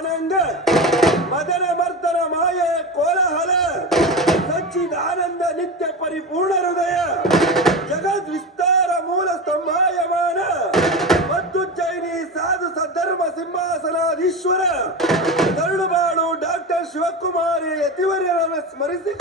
ಆನಂದ ಮದನ ಮರ್ದನ ಮಾಯ ಕೋಲಾಹಲ ಸಚ್ಚಿದಾನಂದ ನಿತ್ಯ ಪರಿಪೂರ್ಣ ಹೃದಯ ಜಗದ್ ವಿಸ್ತಾರ ಮೂಲ ಸ್ತಂಭಾಯಮಾನ ಮದ್ದುಜ್ಜಯಿನಿ ಸಾಧು ಸದ್ಧರ್ಮ ಸಿಂಹಾಸನಾಧೀಶ್ವರ ತರುಳುಬಾಳು ಡಾಕ್ಟರ್ ಶಿವಕುಮಾರಿ ಯತಿವರ್ಯರನ್ನು ಸ್ಮರಿಸಿ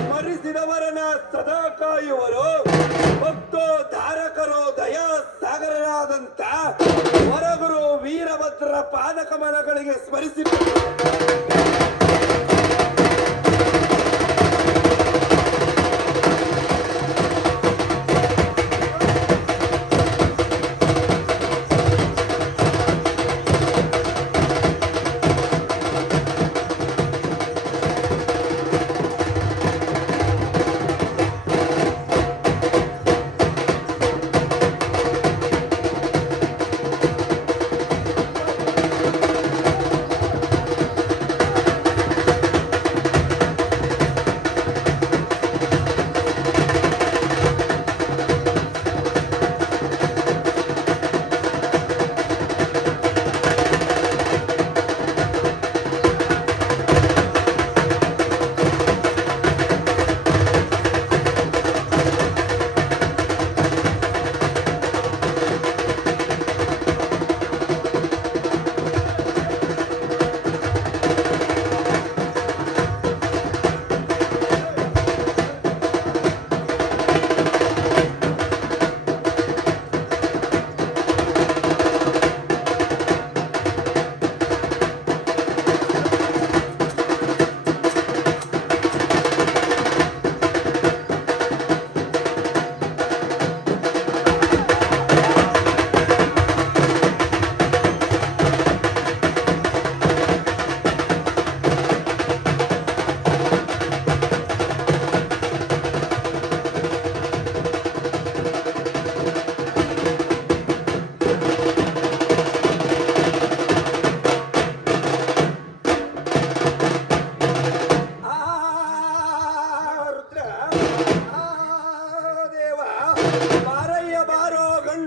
ಸ್ಮರಿಸಿದವರನ ಸದಾ ಕಾಯುವರು ಭಕ್ತೋ ಧಾರಕರು ದಯಾ ಸಾಗರರಾದಂತ ಹೊರಗುರು ವೀರಭದ್ರ ಪಾದಕಮಲಗಳಿಗೆ ಸ್ಮರಿಸಿ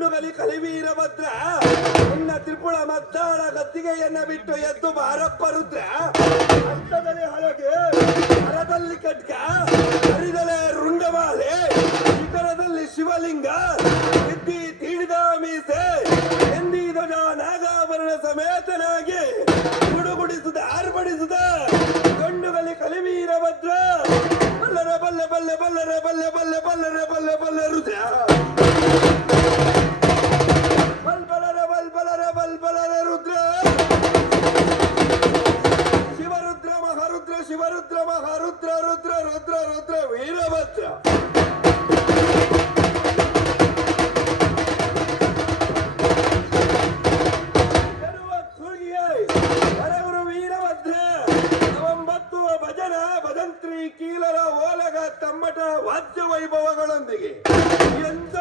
ಗಂಡುಗಲಿ ಕಲಿವೀರಭದ್ರ ನಿನ್ನ ತ್ರಿಪುಳ ಮದ್ದಾಳ ಗದ್ದಿಗೆಯನ್ನ ಬಿಟ್ಟು ಎದ್ದು ಬಾರಪ್ಪ ರುದ್ರ. ಹಸ್ತದಲ್ಲಿ ಹಲಗೆ, ಹರದಲ್ಲಿ ಖಡ್ಗ, ಹರಿದಲೆ ರುಂಡಮಾಲೆ, ಶಿಖರದಲ್ಲಿ ಶಿವಲಿಂಗ, ಎದ್ದಿ ತೀಡಿದ ಮೀಸೆ, ಎಂದಿ ಧ್ವಜ ನಾಗಾಭರಣ ಸಮೇತನಾಗಿ ಗುಡುಗುಡಿಸುದ ಆರ್ಭಡಿಸುದ ಗಂಡುಗಲಿ ಕಲಿವೀರಭದ್ರ ಬಲ್ಲರ ಬಲ್ಲೆ ಬಲ್ಲೆ ಬಲ್ಲರೆ ಬಲ್ಲೆ ಬಲ್ಲೆ ಬಲ್ಲರೆ ಬಲ್ಲೆ ಬಲ್ಲೆ ರುದ್ರ. ಬಲ್ಬಲರೆ ಬಲ್ಬಲರೆ ಬಲ್ಬಲರೆ ರುದ್ರ. ಶಿವರುದ್ರ ಮಹಾರುದ್ರ ಶಿವರುದ್ರ ಮಹಾರುದ್ರ ರುದ್ರ ರುದ್ರ ರುದ್ರ ವೀರಭದ್ರ. ಕೀಲರ ಓಲಗ ತಮ್ಮಟ ವಾದ್ಯ ವೈಭವಗಳೊಂದಿಗೆ ಎಂತ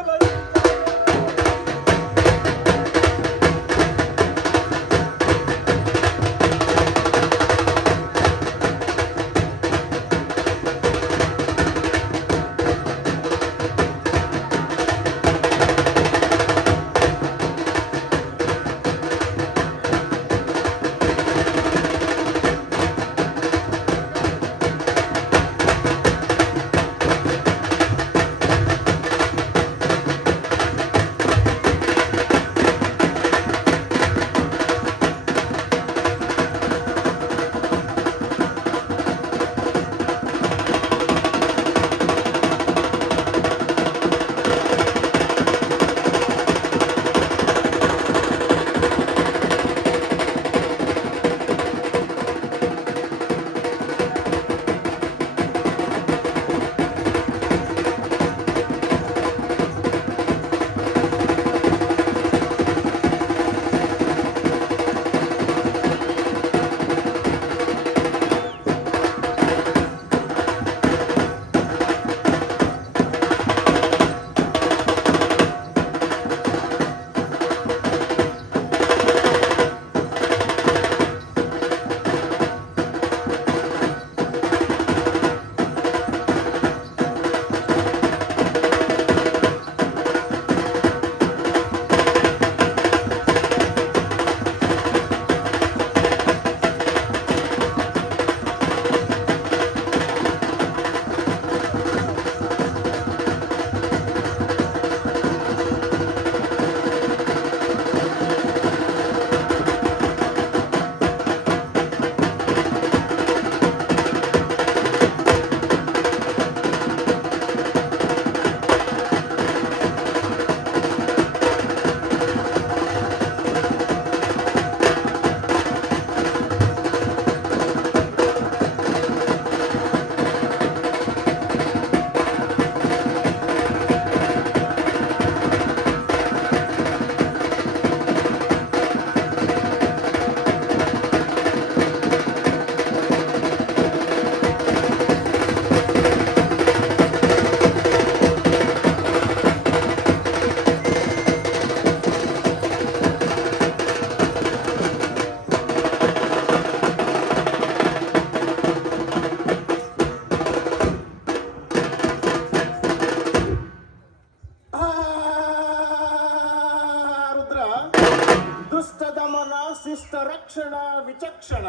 ಶಿಷ್ಟ ರಕ್ಷಣ ವಿಚಕ್ಷಣ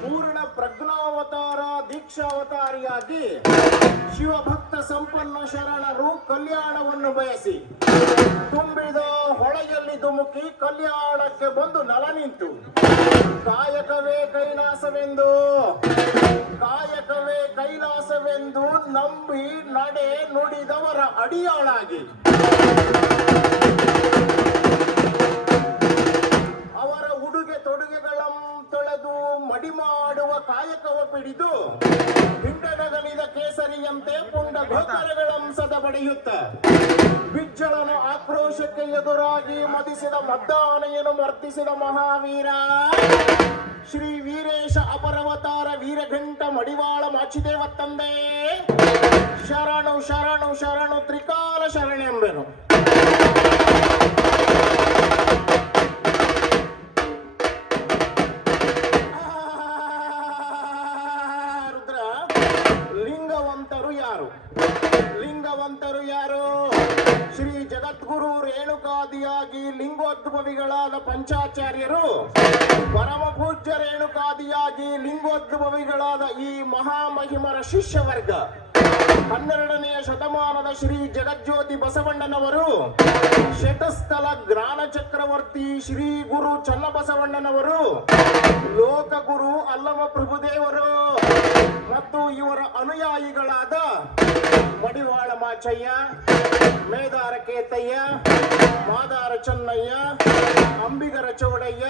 ಪೂರ್ಣ ಪ್ರಜ್ಞಾವತಾರ ದೀಕ್ಷಾವತಾರಿಯಾಗಿ ಶಿವಭಕ್ತ ಸಂಪನ್ನ ಶರಣರು ಕಲ್ಯಾಣವನ್ನು ಬಯಸಿ ತುಂಬಿದ ಹೊಳೆಯಲ್ಲಿ ಧುಮುಕಿ ಕಲ್ಯಾಣಕ್ಕೆ ಬಂದು ನಲ ನಿಂತು ಕಾಯಕವೇ ಕೈಲಾಸವೆಂದು ನಂಬಿ ನಡೆ ನುಡಿದವರ ಅಡಿಯಾಳಾಗಿ ಅವರ ಉಡುಗೆ ತೊಡುಗೆಗಳಂ ತೊಳೆದು ಮಡಿ ಮಾಡುವ ಕಾಯಕವ ಪಿಡಿದು ಹಿಂಡನಗಲಿದ ಕೇಸರಿಯಂತೆ ಪುಂಡ ಗೋಕರಗಳಂ ಸದ ಬಡಿಯುತ್ತ ಬಿಜ್ಜಳನ ಆಕ್ರೋಶಕ್ಕೆ ಎದುರಾಗಿ ಮದಿಸಿದ ಮದ್ದಾನೆಯನ್ನು ಮರ್ತಿಸಿದ ಮಹಾವೀರ ಶ್ರೀ ವೀರೇಶ ಅಪರವತಾರ ವೀರಘಂಟ ಮಡಿವಾಳ ಮಾಚಿದೇವ ತಂದೆ ಶರಣು ಶರಣು ಶರಣು ತ್ರಿಕಾಲ ಶರಣೆಂಬೆನು. ರುದ್ರ, ಲಿಂಗವಂತರು ಯಾರು? ಶ್ರೀ ಜಗದ್ಗುರು ರೇಣುಕಾದಿಯಾಗಿ ಲಿಂಗೋದ್ಭವಿಗಳಾದ ಪಂಚಾಚಾರ್ಯರು, ಪರಮ ಪೂಜ್ಯ ರೇಣುಕಾದಿಯಾಗಿ ಲಿಂಗೋದ್ಭವಿಗಳಾದ ಈ ಮಹಾಮಹಿಮರ ಶಿಷ್ಯ ವರ್ಗ, 12ನೆಯ ಶತಮಾನದ ಶ್ರೀ ಜಗಜ್ಯೋತಿ ಬಸವಣ್ಣನವರು, ಶತಸ್ಥಲ ಜ್ಞಾನ ಚಕ್ರವರ್ತಿ ಶ್ರೀ ಗುರು ಚನ್ನಬಸವಣ್ಣನವರು, ಲೋಕಗುರು ಅಲ್ಲಮ ಪ್ರಭುದೇವರು ಮತ್ತು ಇವರ ಅನುಯಾಯಿಗಳಾದ ಮಡಿವಾಳ ಮಾಚಯ್ಯ, ಮೇದಾರ ಕೇತಯ್ಯ, ಮಾದಾರ ಚೆನ್ನಯ್ಯ, ಅಂಬಿಗರ ಚೌಡಯ್ಯ,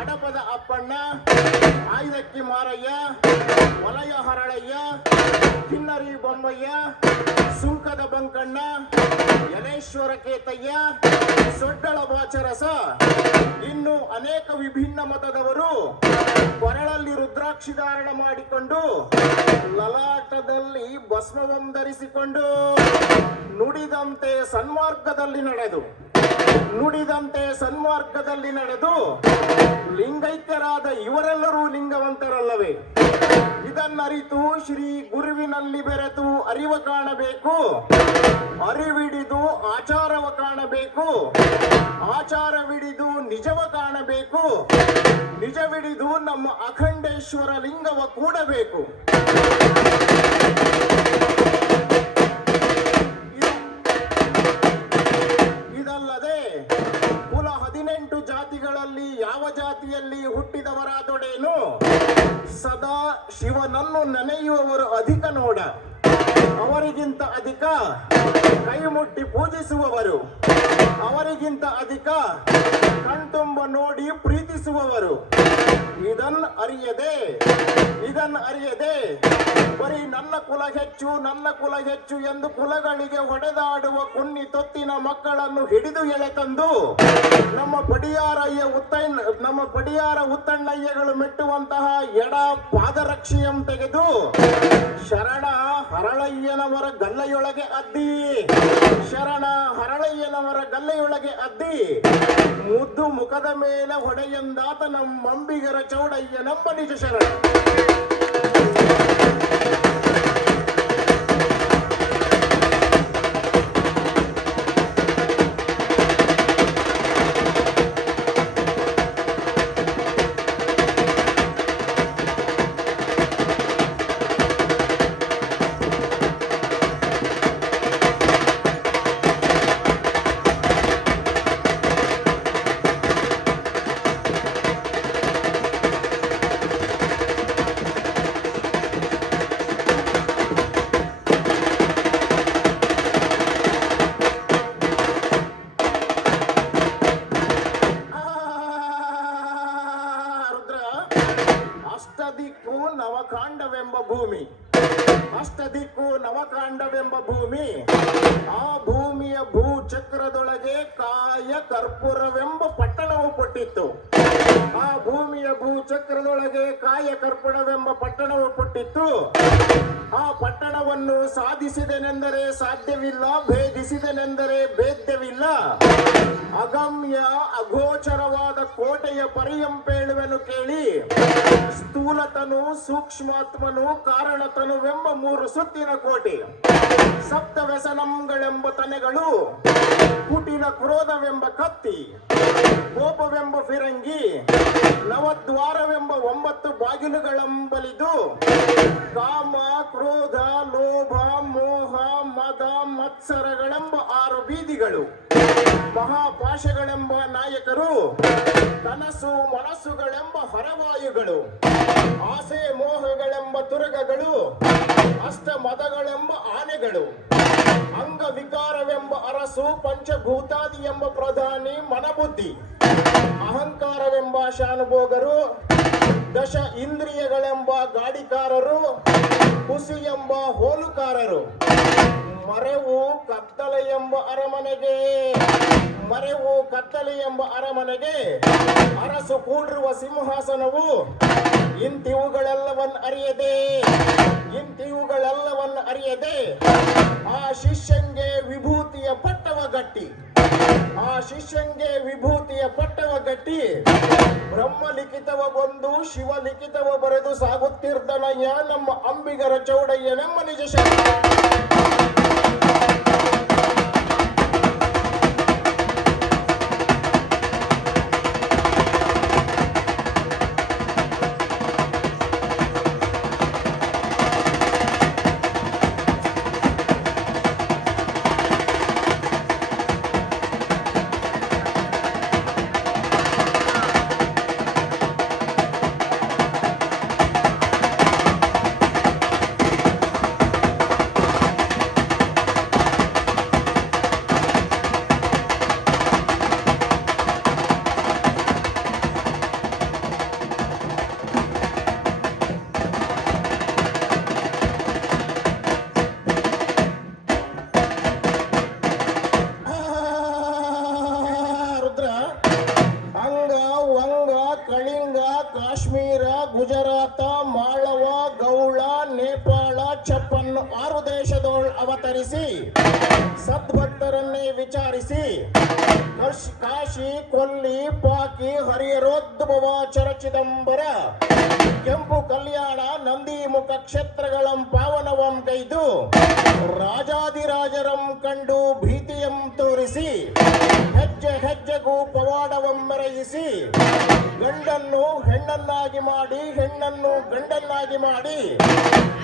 ಅಡಪದ ಅಪ್ಪಣ್ಣ, ಆಯ್ದಕ್ಕಿ ಮಾರಯ್ಯ, ವಲಯ ಹರಳಯ್ಯ, ಕಿನ್ನರಿ ಬೊಮ್ಮಯ್ಯ, ಸುಂಕದ ಬಂಕಣ್ಣ, ಯಲೇಶ್ವರ ಕೇತಯ್ಯ, ಸೊಡ್ಡಳ ಬಾಚರಸ, ಇನ್ನು ಅನೇಕ ವಿಭಿನ್ನ ಮತದವರು ಕೊರಳಲ್ಲಿ ರುದ್ರಾಕ್ಷಿ ಧಾರಣ ಮಾಡಿಕೊಂಡು, ಲಲಾಟದಲ್ಲಿ ಭಸ್ಮವಂ ಧರಿಸಿಕೊಂಡು, ನುಡಿದಂತೆ ಸನ್ಮಾರ್ಗದಲ್ಲಿ ನಡೆದು ಲಿಂಗೈಕ್ಯರಾದ ಇವರೆಲ್ಲರೂ ಲಿಂಗವಂತರಲ್ಲವೇ? ಇದನ್ನರಿತು ಶ್ರೀ ಗುರುವಿನಲ್ಲಿ ಬೆರೆತು ಅರಿವ ಕಾಣಬೇಕು, ಅರಿವಿಡಿದು ಆಚಾರವ ಕಾಣಬೇಕು, ಆಚಾರವಿಡಿದು ನಿಜವ ಕಾಣಬೇಕು, ನಿಜವಿಡಿದು ನಮ್ಮ ಅಖಂಡೇಶ್ವರ ಲಿಂಗವ ಕೂಡಬೇಕು. ಇದಲ್ಲದೆ ಕುಲ 18 ಜಾತಿಗಳಲ್ಲಿ ಯಾವ ಜಾತಿಯಲ್ಲಿ ಹುಟ್ಟಿದವರಾದೊಡೇನು ಸದಾ ಶಿವನನ್ನು ನೆನೆಯುವವರು ಅಧಿಕ ನೋಡ, ಅವರಿಗಿಂತ ಅಧಿಕ ಕೈ ಮುಟ್ಟಿ ಪೂಜಿಸುವವರು, ಅವರಿಗಿಂತ ಅಧಿಕ ಕಣ್ತುಂಬ ನೋಡಿ ಪ್ರೀತಿಸುವವರು. ಇದನ್ನು ಅರಿಯದೆ ಬರೀ ನನ್ನ ಕುಲ ಹೆಚ್ಚು ಎಂದು ಕುಲಗಳಿಗೆ ಹೊಡೆದಾಡುವ ಕುನ್ನಿ ತೊತ್ತಿನ ಮಕ್ಕಳನ್ನು ಹಿಡಿದು ಎಳೆತಂದು ನಮ್ಮ ಪಡಿಯಾರ ಉತ್ತಣ್ಣಯ್ಯಗಳು ಮೆಟ್ಟುವಂತಹ ಎಡ ಪಾದರಕ್ಷೆಯಂ ತೆಗೆದು ಶರಣ ಹರಳಯ್ಯನವರ ಗಲ್ಲೆಯೊಳಗೆ ಅದ್ದಿ ಮುದ್ದು ಮುಖದ ಮೇಲೆ ಹೊಡೆಯಂದಾತ ನಮ್ಮಂಬಿಗರ ಚೌಡಯ್ಯನಮ್ಮ ನಿಜ ಶರಣ. ಅಷ್ಟದಿಕ್ಕು ನವಕಾಂಡವೆಂಬ ಭೂಮಿ, ಆ ಭೂಮಿಯ ಭೂಚಕ್ರದೊಳಗೆ ಕಾಯ ಕರ್ಪೂರವೆಂಬ ಪಟ್ಟಣವು ಪಟ್ಟಿತ್ತು. ಆ ಭೂಮಿಯ ಭೂಚಕ್ರದೊಳಗೆ ಕಾಯ ಕರ್ಪೂರವೆಂಬ ಪಟ್ಟಣವು ಪಟ್ಟಿತ್ತು. ಆ ಪಟ್ಟಣವನ್ನು ಸಾಧಿಸಿದೆನೆಂದರೆ ಸಾಧ್ಯವಿಲ್ಲ, ಭೇದಿಸಿದೆನೆಂದರೆ ಭೇದ್ಯವಿಲ್ಲ. ಅಗಮ್ಯ ಅಗೋಚರವಾದ ಕೋಟೆಯ ಪರಿಯಂಪೇಳುವೆನು ಕೇಳಿ, ಸ್ಥೂಲತನು ಸೂಕ್ಷ್ಮಾತ್ಮನು ಕಾರಣತನುವೆಂಬ 3 ಸುತ್ತಿನ ಕೋಟೆ, ಸಪ್ತ ವ್ಯಸನಂಗಳೆಂಬ ತನೆಗಳು, ಕುಟಿಲ ಕ್ರೋಧವೆಂಬ ಕತ್ತಿ, ಕೋಪವೆಂಬ ಫಿರಂಗಿ, ನವದ್ವಾರವೆಂಬ 9 ಬಾಗಿಲುಗಳೆಂಬಲಿದು, ಕಾಮ ಕ್ರೋಧ ಲೋಭ ಮೋಹ ಮದ ಮತ್ಸರಗಳೆಂಬ 6 ಬೀದಿಗಳು, ಮಹಾಪಾಶಗಳೆಂಬ ನಾಯಕರು, ಕನಸು ಮನಸ್ಸುಗಳೆಂಬ ಹೊರವಾಯುಗಳು, ಆಸೆ ಮೋಹಗಳೆಂಬ ತುರಗಗಳು, ಅಷ್ಟ ಮದಗಳೆಂಬ ಆನೆಗಳು, ಅಂಗವಿಕಾರವೆಂಬ ಅರಸು, ಪಂಚಭೂತಾದಿ ಎಂಬ ಪ್ರಧಾನಿ ಮನಬುದ್ಧಿ, ಅಹಂಕಾರವೆಂಬ ಶಾನುಭೋಗರು, ದಶ ಇಂದ್ರಿಯಗಳೆಂಬ ಗಾಡಿಕಾರರು, ಹುಸಿ ಎಂಬ ಹೋಲುಕಾರರು, ಮರೆವು ಕತ್ತಲೆ ಎಂಬ ಅರಮನೆಗೆ ಅರಸು ಕೂಡಿರುವ ಸಿಂಹಾಸನವು, ಇಂತಿವುಗಳೆಲ್ಲವನ್ನು ಅರಿಯದೆ ಆ ಶಿಷ್ಯಂಗೆ ವಿಭೂತಿಯ ಪಟ್ಟವ ಗಟ್ಟಿ ಬ್ರಹ್ಮಲಿಖಿತವಗೊಂದು ಶಿವಲಿಖಿತವ ಬರೆದು ಸಾಗುತ್ತಿರ್ದನಯ್ಯ ನಮ್ಮ ಅಂಬಿಗರ ಚೌಡಯ್ಯನೆಂಬ ನಿಜ ಶರಣ. ಆರು ದೇಶದೋಳ್ ಅವತರಿಸಿ ಸದ್ಭಕ್ತರನ್ನೇ ವಿಚಾರಿಸಿ ಕಾಶಿ ಕೊಲ್ಲಿ ಪಾಕಿ ಹರಿಹರೋದ್ಭವ ಚರಚಿದಂಬರ ಕೆಂಪು ಕಲ್ಯಾಣ ನಂದಿ ಮುಖ ಕ್ಷೇತ್ರಗಳಂ ಪಾವನವಂ ಕೈದು ರಾಜಾದಿರಾಜರಂ ಕಂಡು ಭೀತಿಯಂ ತೋರಿಸಿ ಹೆಜ್ಜೆ ಹೆಜ್ಜೆಗೂ ಪವಾಡವಂ ಮೆರೆಯಿಸಿ ಗಂಡನ್ನು ಹೆಣ್ಣನ್ನಾಗಿ ಮಾಡಿ ಹೆಣ್ಣನ್ನು ಗಂಡನ್ನಾಗಿ ಮಾಡಿ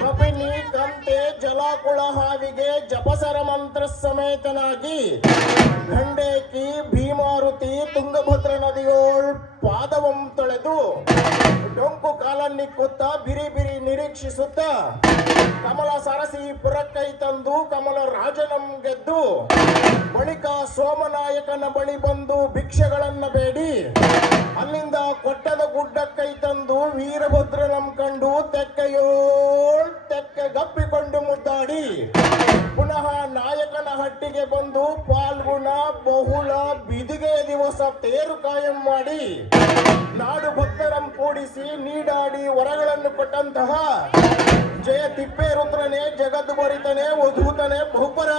ಕಪಿನಿ ಕಂತೆ ಜಲಾಕುಳ ಹಾವಿಗೆ ಜಪಸರ ಮಂತ್ರ ಸಮೇತನಾಗಿ ಗಂಡೇಕಿ ಭೀಮಾರುತಿ ತುಂಗಭದ್ರ ನದಿಯೋಳ್ ಪಾದವಂ ತೊಳೆದು ಡೊಂಕು ಕಾಲನ್ನಿಕ್ಕುತ್ತ ಬಿರಿ ಬಿರಿ ನಿರೀಕ್ಷಿಸುತ್ತ ಕಮಲ ಸರಸಿ ಪುರಕ್ಕೈ ತಂದು ಕಮಲ ರಾಜನಂ ಗೆದ್ದು ಬಳಿಕ ಸೋಮನಾಯಕನ ಬಳಿ ಬಂದು ಭಿಕ್ಷೆಗಳನ್ನ ಬೇಡಿ ಅಲ್ಲಿಂದ ಕೊಟ್ಟದ ಗುಡ್ಡಕ್ಕೈ ತಂದು ವೀರಭದ್ರನಂ ಕಂಡು ತೆಕ್ಕೆ ಗಪ್ಪಿಕೊಂಡು ಮುದ್ದಾಡಿ ಪುನಃ ನಾಯಕನ ಹಟ್ಟಿಗೆ ಬಂದು ಪಾಲ್ಗುಣ ಬಹುಳ ಬಿದಿಗೆ ದಿವಸ ತೇರು ಕಾಯಂ ಮಾಡಿ ನಾಡು ಭಕ್ತರಂ ಕೂಡಿಸಿ ನೀಡಾಡಿ ವರಗಳನ್ನು ಕೊಟ್ಟಂತಹ ಜಯ ತಿಪ್ಪೇರುದ್ರನೇ ಜಗದ್ದು ಬರಿತನೆ ವಧೂತನೆ ಬಹುಪರ.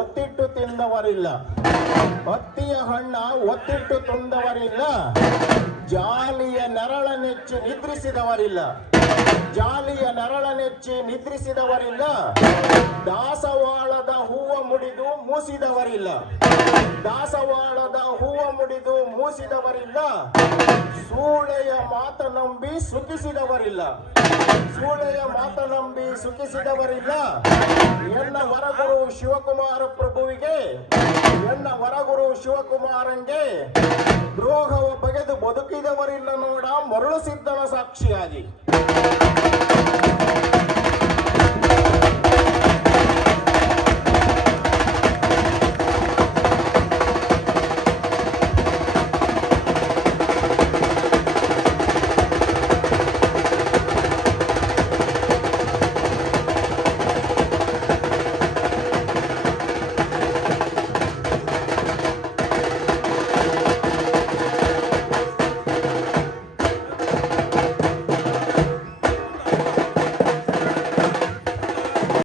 ಒತ್ತಿಟ್ಟು ತಿಂದವರಿಲ್ಲ, ಹತ್ತಿಯ ಹಣ್ಣ ಒತ್ತಿಟ್ಟು ತಿಂದವರಿಲ್ಲ, ಜಾಲಿಯ ನೆರಳ ನೆಚ್ಚಿ ನಿದ್ರಿಸಿದವರಿಲ್ಲ, ಜಾಲಿಯ ನೆರಳ ನೆಚ್ಚಿ ನಿದ್ರಿಸಿದವರಿಲ್ಲ, ದಾಸವಾಳದ ಹೂವ ಮುಡಿದು ಮೂಸಿದವರಿಲ್ಲ, ದಾಸವಾಳದ ಹೂವ ಮುಡಿದು ಮೂಸಿದವರಿಲ್ಲ, ಸೂಳೆಯ ಮಾತ ನಂಬಿ ಸುಖಿಸಿದವರಿಲ್ಲ, ಸೂಳೆಯ ಮಾತ ನಂಬಿ ಸುಖಿಸಿದವರಿಲ್ಲ. ಎನ್ನ ವರಗುರು ಶಿವಕುಮಾರ ಪ್ರಭುವಿಗೆ, ಎನ್ನ ವರಗುರು ಶಿವಕುಮಾರಂಗೆ ದ್ರೋಹವ ಬಗೆದು ಬದುಕಿದವರಿಲ್ಲ ನೋಡ ಮರಳು ಸಿದ್ಧನ ಸಾಕ್ಷಿಯಾಗಿ.